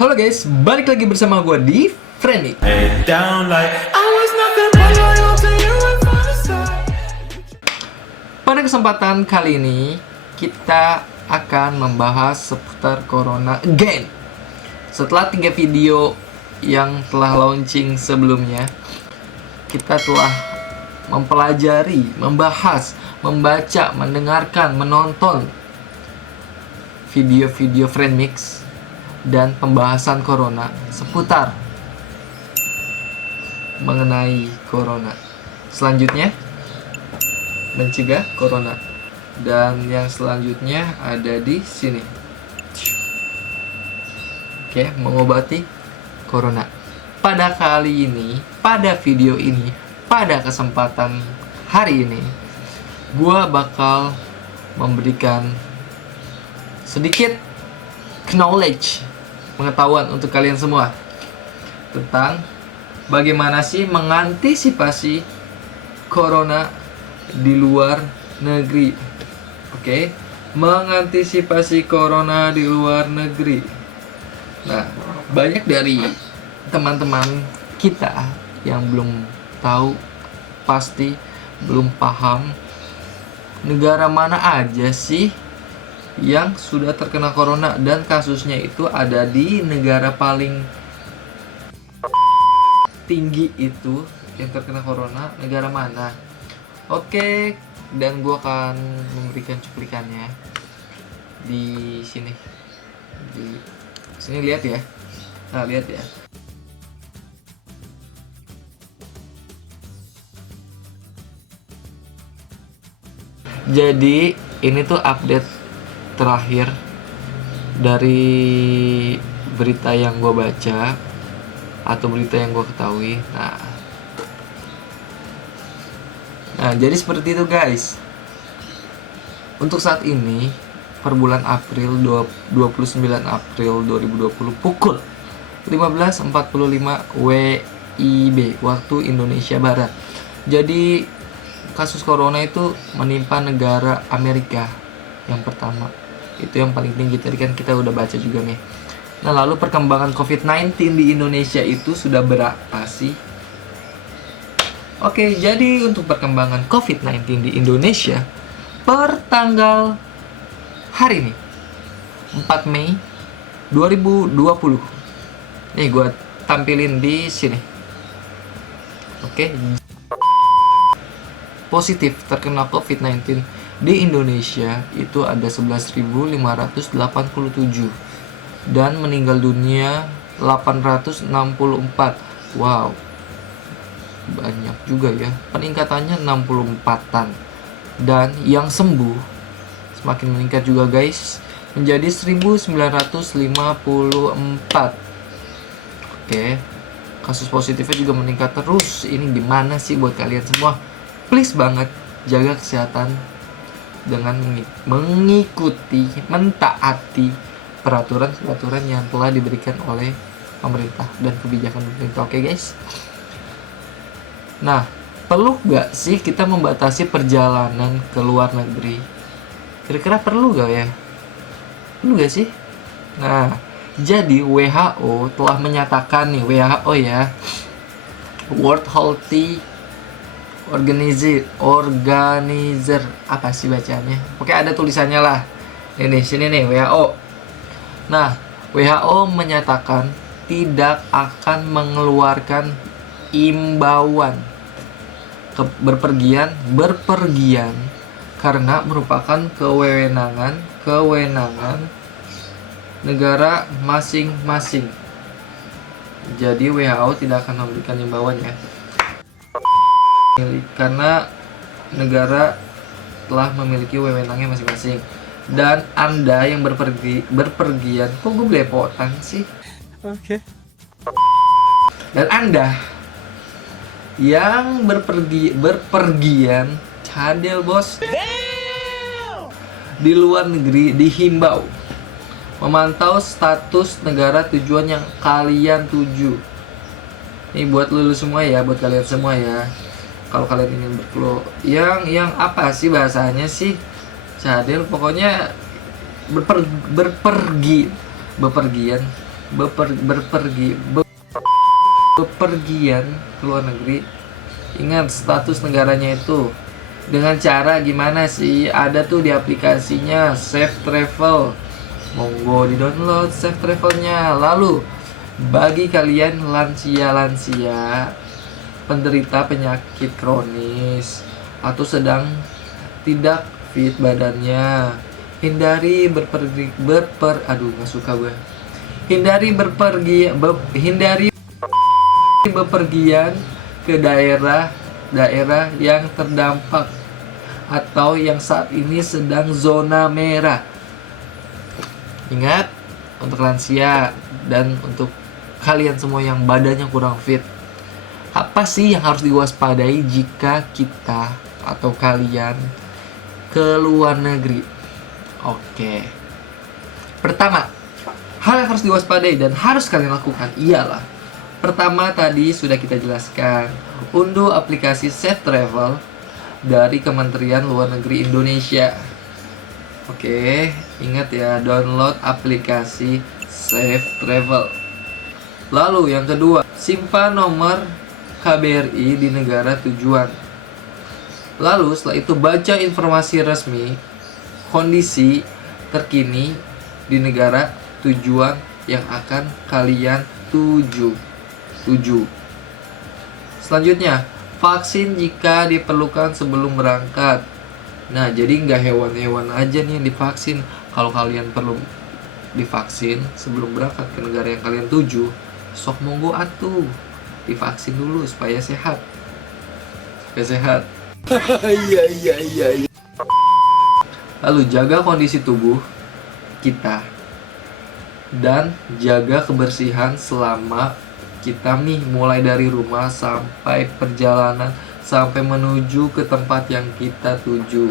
Halo guys, balik lagi bersama gue di Friendly. Pada kesempatan kali ini kita akan membahas seputar Corona again. Setelah 3 video yang telah launching sebelumnya, kita telah mempelajari, membahas, membaca, mendengarkan, menonton video-video Friendmix dan pembahasan Corona seputar mengenai Corona. Selanjutnya mencegah Corona, dan yang selanjutnya ada di sini. Oke, mengobati Corona. Pada kali ini, pada video ini, pada kesempatan hari ini, gua bakal memberikan sedikit knowledge, pengetahuan untuk kalian semua tentang bagaimana sih mengantisipasi Corona di luar negeri. Oke, mengantisipasi Corona di luar negeri. Nah, banyak dari teman-teman kita yang belum tahu, pasti belum paham negara mana aja sih yang sudah terkena Corona, dan kasusnya itu ada di negara paling tinggi itu yang terkena Corona, negara mana. Oke, dan gue akan memberikan cuplikannya di sini. Di sini lihat ya. Nah, lihat ya. Jadi ini tuh update terakhir dari berita yang gue baca atau berita yang gue ketahui. Nah, jadi seperti itu guys. Untuk saat ini per bulan April 29 April 2020 pukul 15.45 WIB waktu Indonesia Barat. Jadi kasus Corona itu menimpa negara Amerika yang pertama. Itu yang paling tinggi, tadi kan kita udah baca juga nih. Nah, lalu perkembangan COVID-19 di Indonesia itu sudah berapa sih? Oke, jadi untuk perkembangan COVID-19 di Indonesia per tanggal hari ini 4 Mei 2020. Nih gue tampilin di sini. Oke. Positif terkena COVID-19 di Indonesia itu ada 11.587 dan meninggal dunia 864. Wow, banyak juga ya, peningkatannya 64-an. Dan yang sembuh semakin meningkat juga guys, menjadi 1954. Oke, kasus positifnya juga meningkat terus. Ini gimana sih buat kalian semua? Please banget jaga kesehatan dengan mengikuti, mentaati peraturan-peraturan yang telah diberikan oleh pemerintah dan kebijakan pemerintah. Oke guys. Nah, perlu gak sih kita membatasi perjalanan ke luar negeri? Kira-kira perlu gak ya? Perlu gak sih? Nah, jadi WHO telah menyatakan nih, WHO ya, World Health Organizer, apa sih bacanya? Oke, ada tulisannya lah. Ini sini nih, WHO. Nah, WHO menyatakan tidak akan mengeluarkan imbauan berpergian karena merupakan kewenangan negara masing-masing. Jadi WHO tidak akan memberikan imbauan ya, karena negara telah memiliki wewenangnya masing-masing. Dan Anda yang berpergian, kok gue belepotan sih? Oke. Dan Anda yang berpergian, cadel bos, di luar negeri dihimbau memantau status negara tujuan yang kalian tuju. Ini buat lulu semua ya, buat kalian semua ya. Kalau kalian ingin berkeluar, yang apa sih bahasanya sih? Cadel, pokoknya bepergian bepergian ke luar negeri, ingat status negaranya itu dengan cara gimana sih? Ada tuh di aplikasinya Safe Travel, monggo di download Safe Travelnya. Lalu bagi kalian lansia penderita penyakit kronis atau sedang tidak fit badannya, hindari hindari bepergian ke daerah yang terdampak atau yang saat ini sedang zona merah. Ingat, untuk lansia dan untuk kalian semua yang badannya kurang fit, apa sih yang harus diwaspadai jika kita atau kalian ke luar negeri? Oke. Pertama, hal yang harus diwaspadai dan harus kalian lakukan ialah, pertama tadi sudah kita jelaskan, unduh aplikasi Safe Travel dari Kementerian Luar Negeri Indonesia. Oke, ingat ya, download aplikasi Safe Travel. Lalu yang kedua, simpan nomor KBRI di negara tujuan. Lalu setelah itu baca informasi resmi, kondisi terkini di negara tujuan yang akan kalian tuju. Selanjutnya, vaksin jika diperlukan sebelum berangkat. Nah, jadi nggak hewan-hewan aja nih yang divaksin. Kalau kalian perlu divaksin sebelum berangkat ke negara yang kalian tuju, sok monggo atuh divaksin dulu supaya sehat. Iya. Lalu jaga kondisi tubuh kita dan jaga kebersihan selama kita nih mulai dari rumah sampai perjalanan sampai menuju ke tempat yang kita tuju.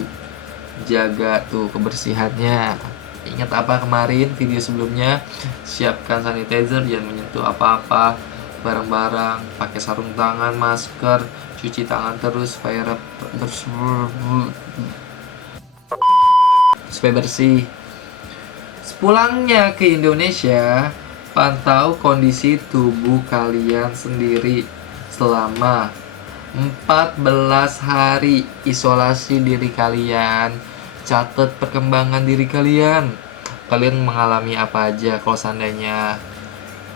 Jaga tuh kebersihannya. Ingat apa kemarin video sebelumnya? Siapkan sanitizer, jangan menyentuh apa-apa, barang-barang, pakai sarung tangan, masker, cuci tangan terus supaya bersih. Sepulangnya ke Indonesia, pantau kondisi tubuh kalian sendiri selama 14 hari. Isolasi diri kalian, catat perkembangan diri kalian. Kalian mengalami apa aja. Kalau seandainya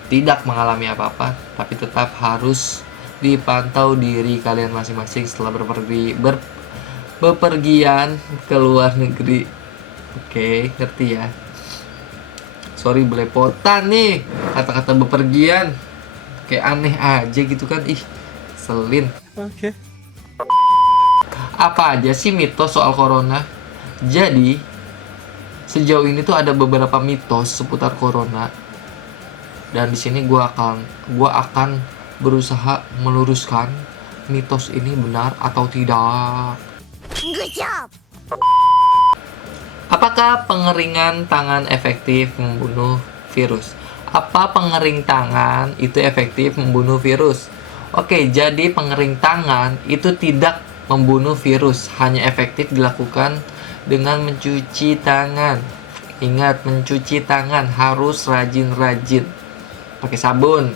tidak mengalami apa-apa, tapi tetap harus dipantau diri kalian masing-masing setelah bepergian ke luar negeri. Oke, ngerti ya? Sorry belepotan nih kata-kata bepergian, kayak aneh aja gitu kan. Ih, selin. Oke. Apa aja sih mitos soal corona? Jadi sejauh ini tuh ada beberapa mitos seputar corona, dan di sini gua akan berusaha meluruskan mitos ini benar atau tidak. Good job. Apakah pengeringan tangan efektif membunuh virus? Apa pengering tangan itu efektif membunuh virus? Oke, jadi pengering tangan itu tidak membunuh virus, hanya efektif dilakukan dengan mencuci tangan. Ingat, mencuci tangan harus rajin-rajin pakai sabun.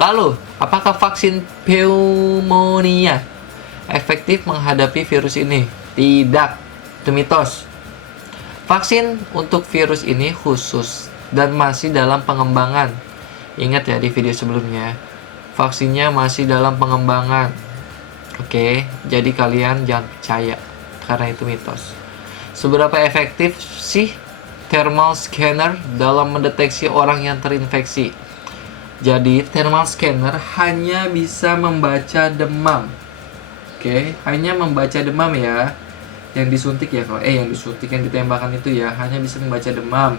Lalu, apakah vaksin pneumonia efektif menghadapi virus ini? Tidak, itu mitos. Vaksin untuk virus ini khusus dan masih dalam pengembangan. Ingat ya, di video sebelumnya, vaksinnya masih dalam pengembangan. Oke, jadi kalian jangan percaya karena itu mitos. Seberapa efektif sih thermal scanner dalam mendeteksi orang yang terinfeksi? Jadi, thermal scanner hanya bisa membaca demam. Oke, hanya membaca demam ya. Yang disuntik ya, yang disuntik, yang ditembakkan itu ya, hanya bisa membaca demam,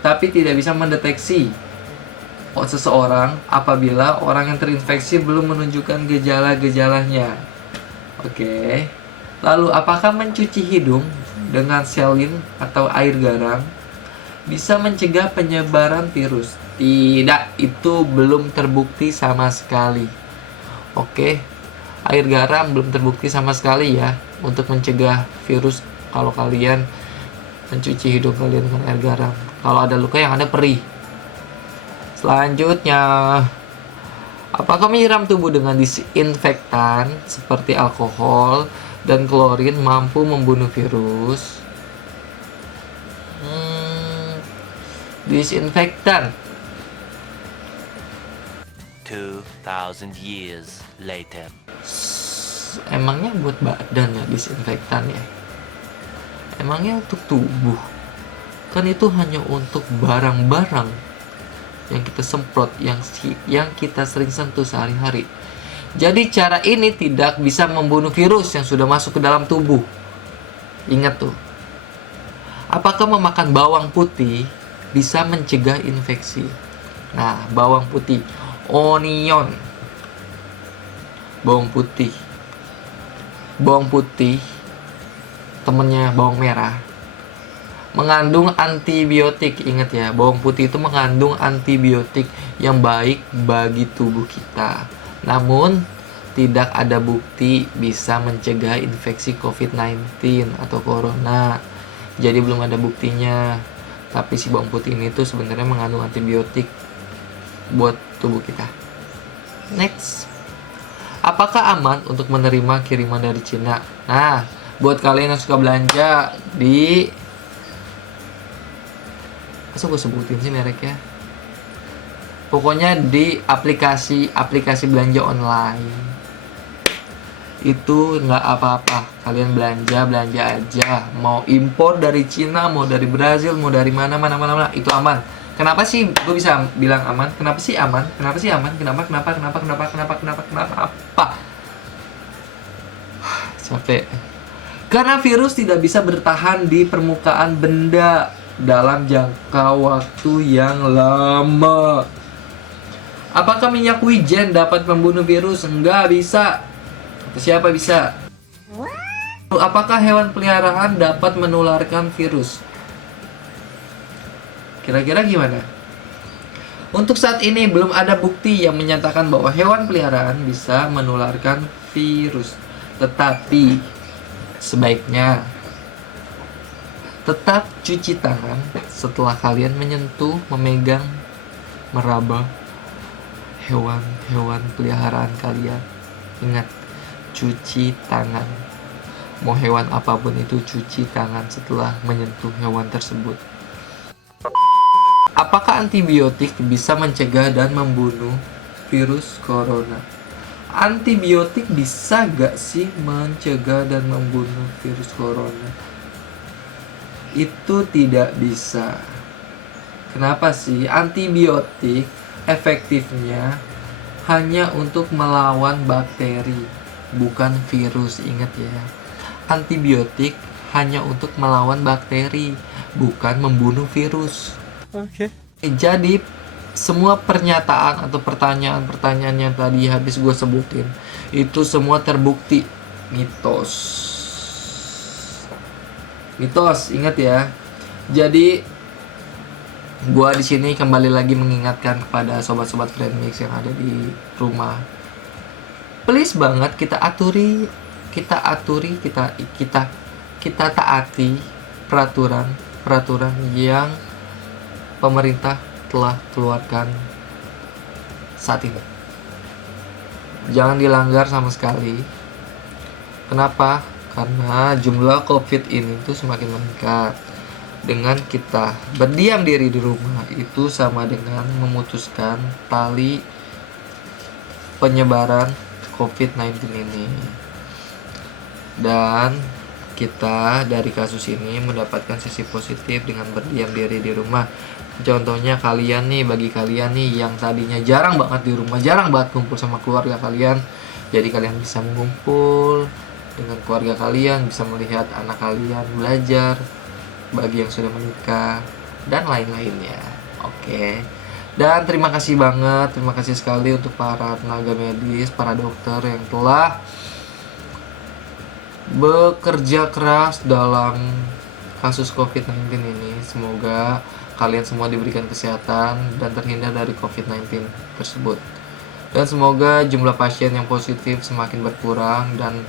tapi tidak bisa mendeteksi seseorang apabila orang yang terinfeksi belum menunjukkan gejala-gejalanya. Oke. Lalu, apakah mencuci hidung dengan selin atau air garam bisa mencegah penyebaran virus? Tidak, itu belum terbukti sama sekali. Oke, air garam belum terbukti sama sekali ya untuk mencegah virus kalau kalian mencuci hidung kalian dengan air garam. Kalau ada luka yang ada perih. Selanjutnya, apakah menyiram tubuh dengan disinfektan seperti alkohol dan klorin mampu membunuh virus? Disinfektan. 2000 years later. Emangnya buat badan ya disinfektan ya? Emangnya untuk tubuh? Kan itu hanya untuk barang-barang yang kita semprot, yang kita sering sentuh sehari-hari. Jadi cara ini tidak bisa membunuh virus yang sudah masuk ke dalam tubuh. Ingat tuh. Apakah memakan bawang putih bisa mencegah infeksi? Nah, bawang putih, onion, bawang putih, temennya bawang merah, mengandung antibiotik. Ingat ya, bawang putih itu mengandung antibiotik yang baik bagi tubuh kita. Namun, tidak ada bukti bisa mencegah infeksi COVID-19 atau corona. Jadi belum ada buktinya. Tapi si bawang putih ini tuh sebenarnya mengandung antibiotik buat tubuh kita. Next. Apakah aman untuk menerima kiriman dari Cina? Nah, buat kalian yang suka belanja di... Masa gue sebutin sih mereknya? Pokoknya di aplikasi belanja online. Itu nggak apa-apa. Kalian belanja aja. Mau impor dari Cina, mau dari Brazil, mau dari mana, itu aman. Kenapa sih gue bisa bilang aman? Kenapa sih aman? Kenapa? Capek. Karena virus tidak bisa bertahan di permukaan benda dalam jangka waktu yang lama. Apakah minyak wijen dapat membunuh virus? Enggak bisa. Siapa bisa? Apakah hewan peliharaan dapat menularkan virus? Kira-kira gimana? Untuk saat ini belum ada bukti yang menyatakan bahwa hewan peliharaan bisa menularkan virus. Tetapi sebaiknya tetap cuci tangan setelah kalian menyentuh, memegang, meraba hewan peliharaan kalian. Ingat, cuci tangan. Mau hewan apapun itu, cuci tangan setelah menyentuh hewan tersebut. Apakah antibiotik bisa mencegah dan membunuh virus corona? Antibiotik bisa gak sih mencegah dan membunuh virus corona? Itu tidak bisa. Kenapa sih? Antibiotik efektifnya hanya untuk melawan bakteri, bukan virus. Ingat ya, antibiotik hanya untuk melawan bakteri, bukan membunuh virus. Oke. Jadi semua pernyataan atau pertanyaan-pertanyaan yang tadi habis gue sebutin itu semua terbukti mitos. Ingat ya. Jadi gue di sini kembali lagi mengingatkan kepada sobat-sobat Friendmix yang ada di rumah, please banget kita taati peraturan yang pemerintah telah keluarkan saat ini. Jangan dilanggar sama sekali. Kenapa? Karena jumlah COVID ini tuh semakin meningkat. Dengan kita berdiam diri di rumah itu sama dengan memutuskan tali penyebaran COVID-19 ini. Dan kita dari kasus ini mendapatkan sisi positif dengan berdiam diri di rumah. Contohnya kalian nih, bagi kalian nih yang tadinya jarang banget di rumah, jarang banget kumpul sama keluarga kalian, jadi kalian bisa mengumpul dengan keluarga kalian, bisa melihat anak kalian belajar, bagi yang sudah menikah dan lain-lainnya. Oke. Dan terima kasih sekali untuk para tenaga medis, para dokter yang telah bekerja keras dalam kasus COVID-19 ini. Semoga kalian semua diberikan kesehatan dan terhindar dari COVID-19 tersebut. Dan semoga jumlah pasien yang positif semakin berkurang dan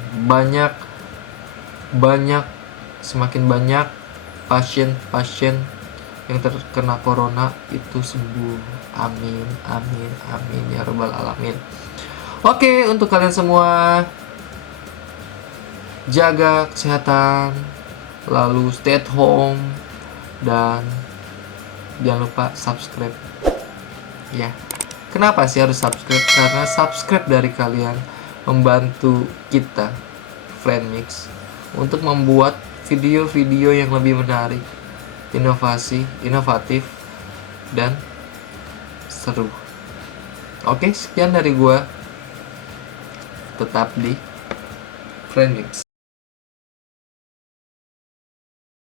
semakin banyak pasien-pasien yang terkena corona itu sembuh. Amin, amin, amin ya rabbal alamin. Oke, untuk kalian semua, jaga kesehatan, lalu stay at home, dan jangan lupa subscribe. Ya, kenapa sih harus subscribe? Karena subscribe dari kalian membantu kita, Friendmix, untuk membuat video-video yang lebih menarik, inovatif, dan seru. Oke, sekian dari gua. Tetap di Friendmix.